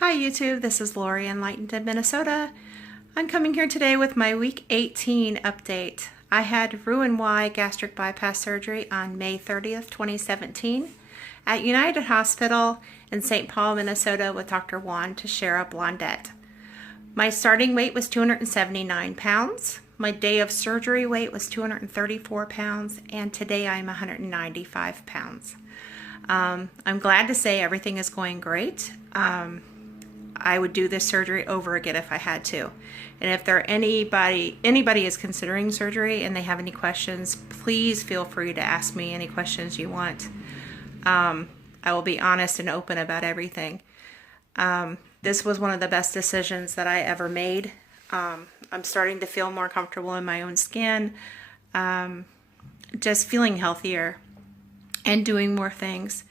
Hi YouTube, this is Lori Enlightened in Minnesota. I'm coming here today with my week 18 update. I had RNY gastric bypass surgery on May 30th, 2017 at United Hospital in St. Paul, Minnesota with Dr. Juan Teixeira Blondet. My starting weight was 279 pounds. My day of surgery weight was 234 pounds, and today I'm 195 pounds. I'm glad to say everything is going great. I would do this surgery over again if I had to. And if there anybody is considering surgery and they have any questions, please feel free to ask me any questions you want. I will be honest and open about everything. This was one of the best decisions that I ever made. I'm starting to feel more comfortable in my own skin, just feeling healthier and doing more things.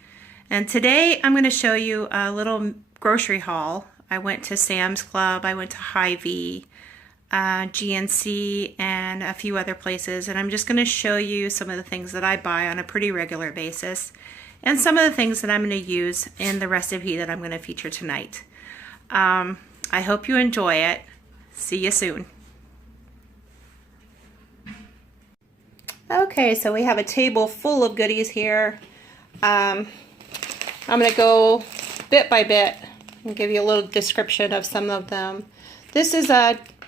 And today I'm going to show you a little grocery haul. I went to Sam's Club, I went to Hy-Vee, GNC, and a few other places, and I'm just going to show you some of the things that I buy on a pretty regular basis and some of the things that I'm going to use in the recipe that I'm going to feature tonight. I hope you enjoy it. See you soon. Okay, so we have a table full of goodies here. I'm going to go bit by bit and give you a little description of some of them. This is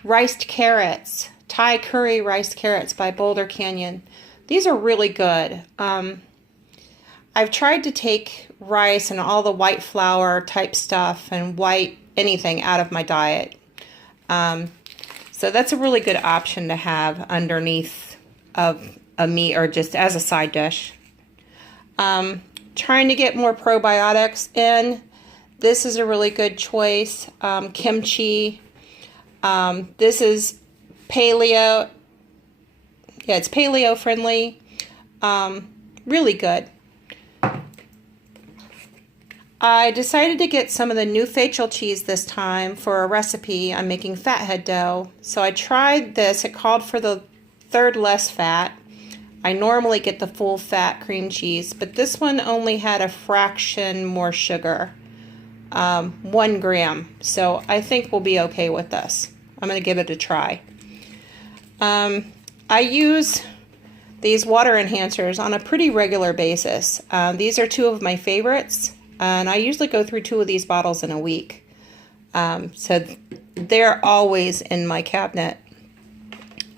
riced carrots, Thai curry riced carrots by Boulder Canyon. These are really good. I've tried to take rice and all the white flour type stuff and white anything out of my diet. So that's a really good option to have underneath of a meat or just as a side dish. Trying to get more probiotics in. This is a really good choice. Kimchi. This is paleo. Yeah, it's paleo friendly. Really good. I decided to get some of the new facial cheese this time for a recipe. I'm making fathead dough. So I tried this. It called for the third less fat. I normally get the full fat cream cheese, but this one only had a fraction more sugar. 1 gram. So I think we'll be okay with this. I'm going to give it a try. I use these water enhancers on a pretty regular basis. These are 2 of my favorites, and I usually go through 2 of these bottles in a week. So they're always in my cabinet.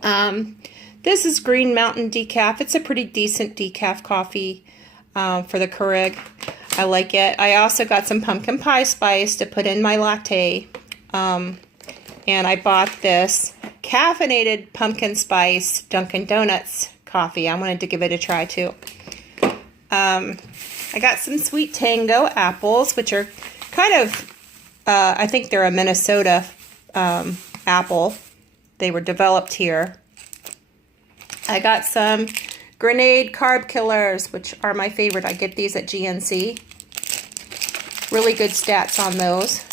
This is Green Mountain Decaf. It's a pretty decent decaf coffee for the Keurig. I like it. I also got some pumpkin pie spice to put in my latte. And I bought this caffeinated pumpkin spice Dunkin' Donuts coffee. I wanted to give it a try too. I got some Sweet Tango apples, which are kind of, I think they're a Minnesota apple. They were developed here. I got some Grenade carb killers, which are my favorite. I get these at GNC. Really good stats on those.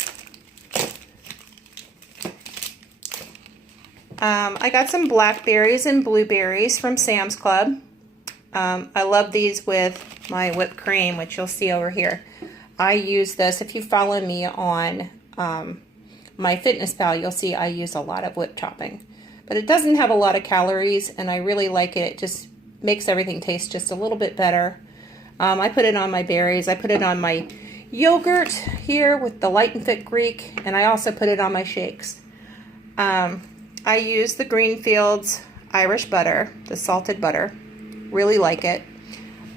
I got some blackberries and blueberries from Sam's Club. I love these with my whipped cream, which you'll see over here. I use this. If you follow me on my FitnessPal, you'll see I use a lot of whipped topping. But it doesn't have a lot of calories, and I really like it. It just makes everything taste just a little bit better. I put it on my berries. I put it on my yogurt here with the Light and Fit Greek, and I also put it on my shakes. I use the Greenfields Irish butter, the salted butter. Really like it.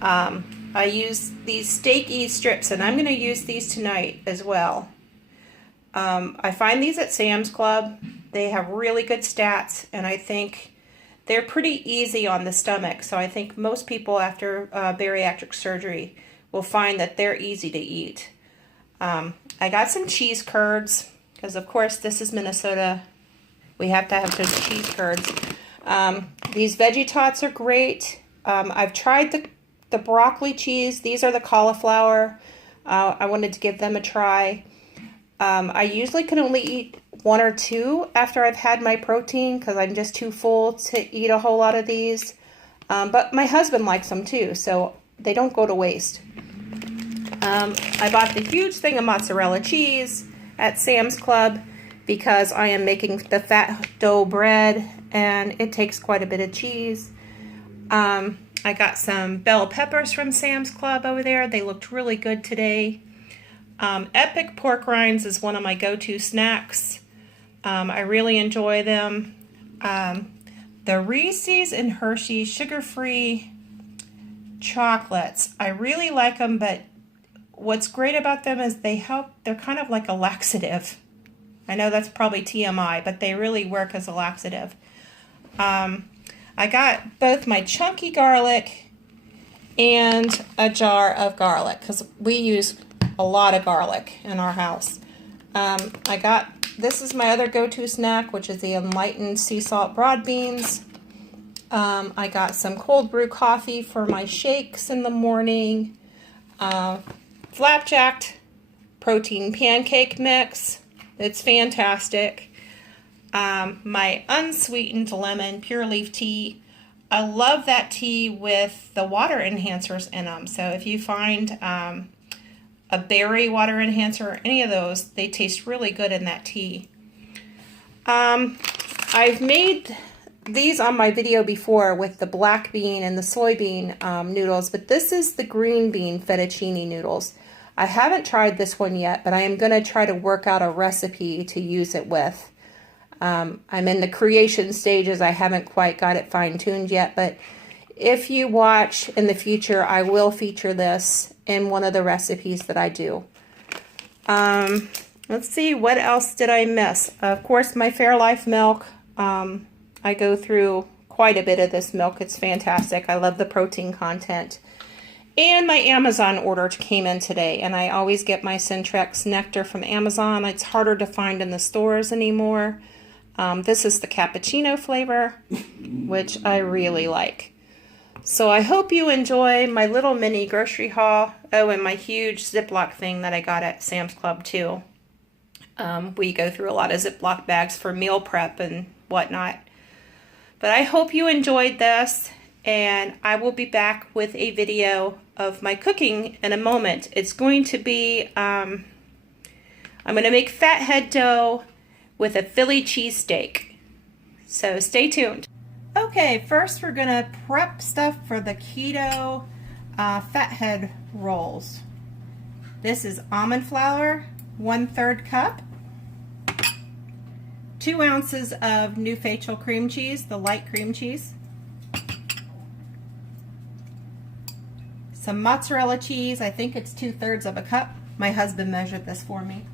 I use these steak strips, and I'm going to use these tonight as well. I find these at Sam's Club. They have really good stats, and I think they're pretty easy on the stomach, so I think most people after bariatric surgery will find that they're easy to eat. I got some cheese curds, because of course this is Minnesota. We have to have those cheese curds. These veggie tots are great. I've tried the broccoli cheese. These are the cauliflower. I wanted to give them a try. I usually can only eat 1 or 2 after I've had my protein because I'm just too full to eat a whole lot of these. But my husband likes them too, so they don't go to waste. I bought the huge thing of mozzarella cheese, at Sam's Club because I am making the fat dough bread and it takes quite a bit of cheese. I got some bell peppers from Sam's Club over there. They looked really good today. Epic pork rinds is one of my go-to snacks. I really enjoy them. The Reese's and Hershey's sugar-free chocolates. I really like them, but what's great about them is they're kind of like a laxative. I know that's probably TMI, but they really work as a laxative. I got both my chunky garlic and a jar of garlic because we use a lot of garlic in our house. This is my other go-to snack, which is the Enlightened Sea Salt Broad Beans. I got some cold brew coffee for my shakes in the morning. Flapjack protein pancake mix. It's fantastic. My unsweetened lemon pure leaf tea. I love that tea with the water enhancers in them. So if you find a berry water enhancer or any of those, they taste really good in that tea. I've made these on my video before with the black bean and the soybean noodles, but this is the green bean fettuccine noodles. I haven't tried this one yet, but I am going to try to work out a recipe to use it with. I'm in the creation stages. I haven't quite got it fine-tuned yet, but if you watch in the future, I will feature this in one of the recipes that I do. Let's see, what else did I miss? Of course, my Fairlife milk. I go through quite a bit of this milk. It's fantastic. I love the protein content. And my Amazon order came in today, and I always get my Centrex nectar from Amazon. It's harder to find in the stores anymore. This is the cappuccino flavor, which I really like. So I hope you enjoy my little mini grocery haul. Oh, and my huge Ziploc thing that I got at Sam's Club too. We go through a lot of Ziploc bags for meal prep and whatnot. But I hope you enjoyed this, and I will be back with a video of my cooking in a moment. It's going to be, I'm going to make fathead dough with a Philly cheesesteak. So stay tuned. Okay, first we're going to prep stuff for the keto fathead rolls. This is almond flour, 1/3 cup. 2 ounces of new facial cream cheese, the light cream cheese. Some mozzarella cheese, I think it's 2/3 of a cup. My husband measured this for me.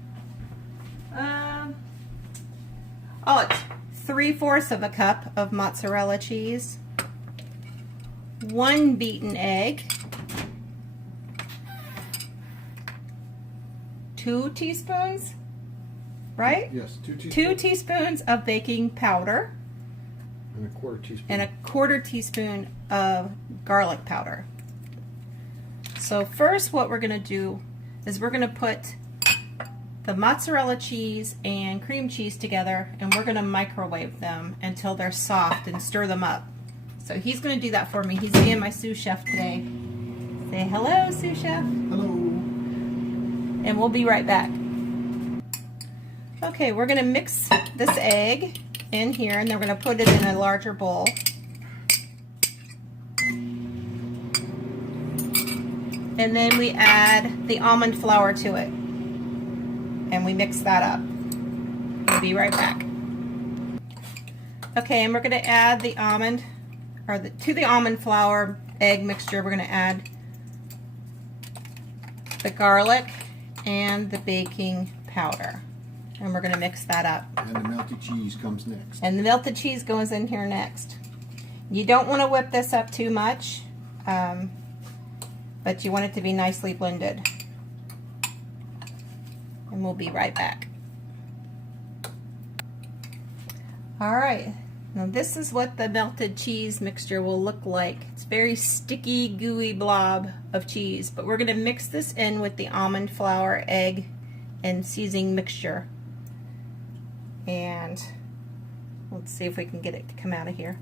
It's 3/4 of a cup of mozzarella cheese. 1 beaten egg. 2 teaspoons, right? Yes, 2 teaspoons. 2 teaspoons of baking powder. And a 1/4 teaspoon. And a 1/4 teaspoon of garlic powder. So first what we're going to do is we're going to put the mozzarella cheese and cream cheese together, and we're going to microwave them until they're soft and stir them up. So he's going to do that for me. He's being my sous chef today. Say hello, sous chef. Hello. And we'll be right back. Okay, we're going to mix this egg in here, and then we're going to put it in a larger bowl. And then we add the almond flour to it. And we mix that up. We'll be right back. Okay, and we're going to add the almond, to the almond flour egg mixture, we're going to add the garlic and the baking powder. And we're going to mix that up. And the melted cheese comes next. And the melted cheese goes in here next. You don't want to whip this up too much, but you want it to be nicely blended. And we'll be right back. Alright, now this is what the melted cheese mixture will look like. It's very sticky, gooey blob of cheese, but we're going to mix this in with the almond flour, egg, and seasoning mixture. And let's see if we can get it to come out of here.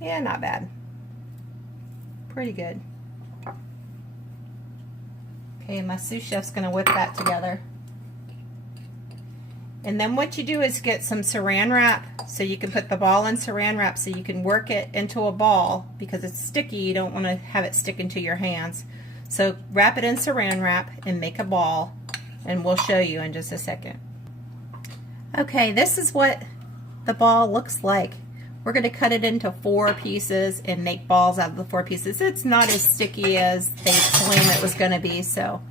Yeah, not bad. Pretty good. Okay, my sous chef's going to whip that together. And then what you do is get some saran wrap, so you can put the ball in saran wrap so you can work it into a ball. Because it's sticky, you don't want to have it stick into your hands. So wrap it in saran wrap and make a ball, and we'll show you in just a second. Okay, this is what the ball looks like. We're going to cut it into 4 pieces and make balls out of the 4 pieces. It's not as sticky as they claim it was going to be, so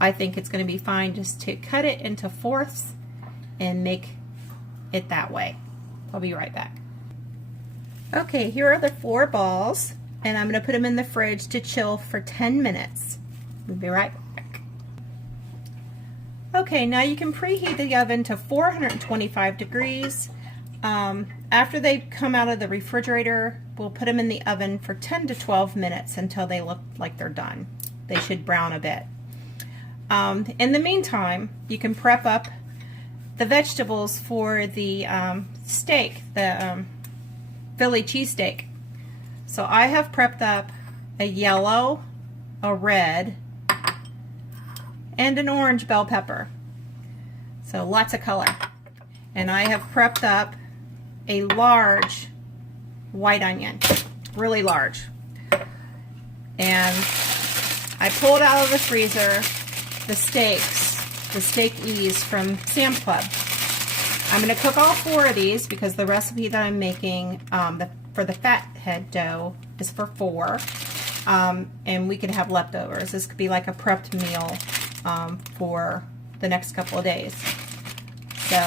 I think it's going to be fine just to cut it into 4ths and make it that way. I'll be right back. Okay, here are the 4 balls, and I'm going to put them in the fridge to chill for 10 minutes. We'll be right back. Okay, now you can preheat the oven to 425 degrees. After they come out of the refrigerator, we'll put them in the oven for 10 to 12 minutes until they look like they're done. They should brown a bit. In the meantime, you can prep up the vegetables for the steak, the Philly cheesesteak. So I have prepped up a yellow, a red, and an orange bell pepper. So lots of color. And I have prepped up a large white onion, really large. And I pulled out of the freezer the steakies from Sam's Club. I'm going to cook all 4 of these because the recipe that I'm making for the fathead dough is for 4. And we could have leftovers. This could be like a prepped meal for the next couple of days. So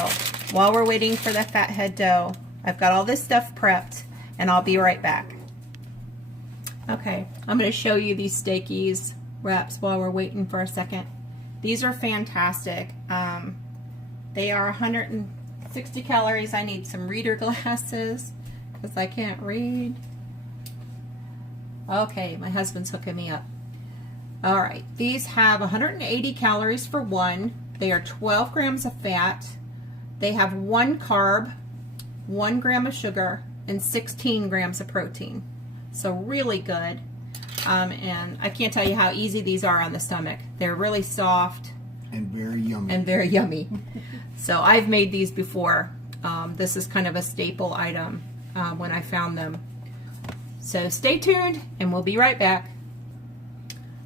while we're waiting for the fathead dough, I've got all this stuff prepped, and I'll be right back. Okay, I'm going to show you these steakies wraps while we're waiting for a second. These are fantastic. They are 160 calories. I need some reader glasses because I can't read. Okay, my husband's hooking me up. All right, these have 180 calories for one. They are 12 grams of fat. They have 1 carb, 1 gram of sugar, and 16 grams of protein. So really good. And I can't tell you how easy these are on the stomach. They're really soft. And very yummy. And very yummy. So I've made these before. This is kind of a staple item when I found them. So stay tuned and we'll be right back.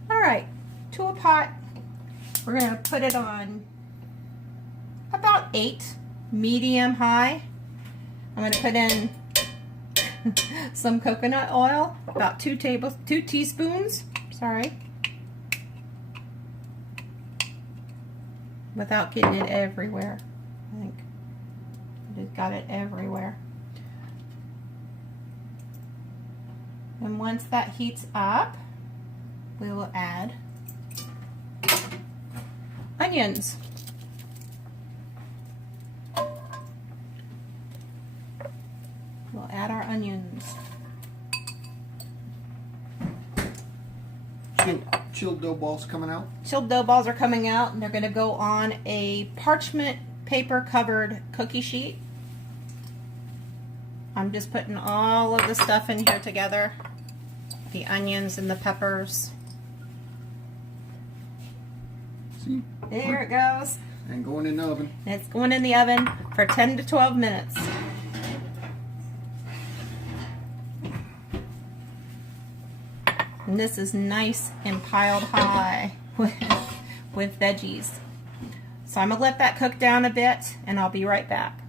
All right, to a pot. We're going to put it on about 8, medium high. I'm going to put in some coconut oil, about 2 teaspoons, sorry, without getting it everywhere. I think I just got it everywhere. And once that heats up, we will add onions. We'll add our onions. Chilled dough balls coming out? Chilled dough balls are coming out, and they're going to go on a parchment paper covered cookie sheet. I'm just putting all of the stuff in here together. The onions and the peppers. See? There it goes. And going in the oven. And it's going in the oven for 10 to 12 minutes. And this is nice and piled high with veggies. So I'm going to let that cook down a bit, and I'll be right back.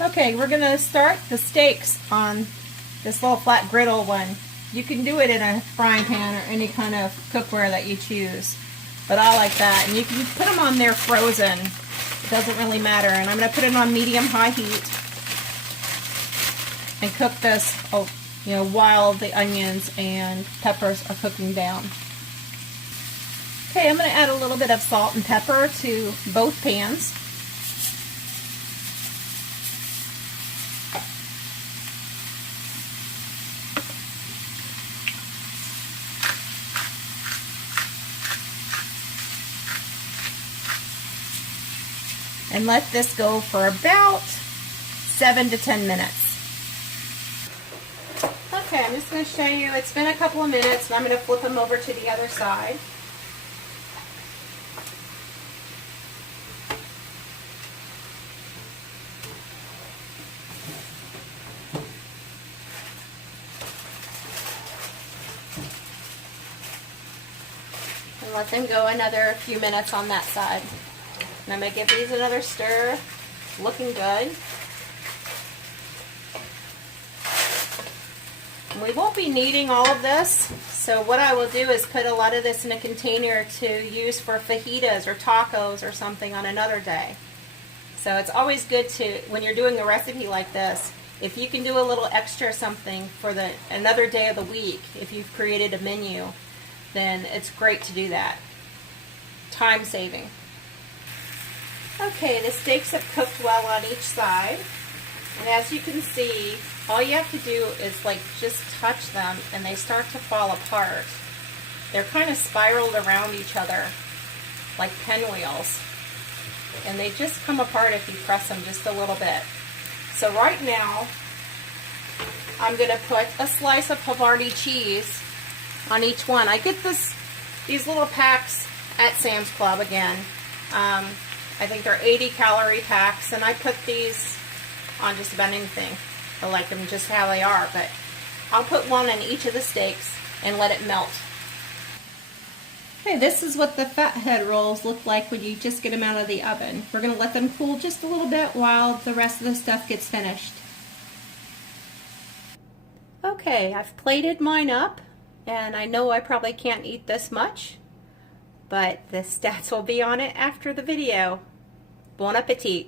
Okay, we're going to start the steaks on this little flat griddle one. You can do it in a frying pan or any kind of cookware that you choose, but I like that. And you can put them on there frozen. It doesn't really matter. And I'm going to put it on medium-high heat and cook this, while the onions and peppers are cooking down. Okay, I'm going to add a little bit of salt and pepper to both pans. And let this go for about 7 to 10 minutes. Okay, I'm just going to show you, it's been a couple of minutes, and I'm going to flip them over to the other side. And let them go another few minutes on that side. And I'm going to give these another stir. Looking good. And we won't be needing all of this, so what I will do is put a lot of this in a container to use for fajitas or tacos or something on another day. So it's always good to, when you're doing a recipe like this, if you can do a little extra something for another day of the week, if you've created a menu, then it's great to do that. Time saving. Okay, the steaks have cooked well on each side. And as you can see, all you have to do is like just touch them and they start to fall apart. They're kind of spiraled around each other like pinwheels. And they just come apart if you press them just a little bit. So right now, I'm going to put a slice of Havarti cheese on each one. I get these little packs at Sam's Club again. I think they're 80 calorie packs, and I put these on just about anything. I like them just how they are, but I'll put one in each of the steaks and let it melt. Okay, this is what the fathead rolls look like when you just get them out of the oven. We're going to let them cool just a little bit while the rest of the stuff gets finished. Okay, I've plated mine up, and I know I probably can't eat this much, but the stats will be on it after the video. Bon appetit!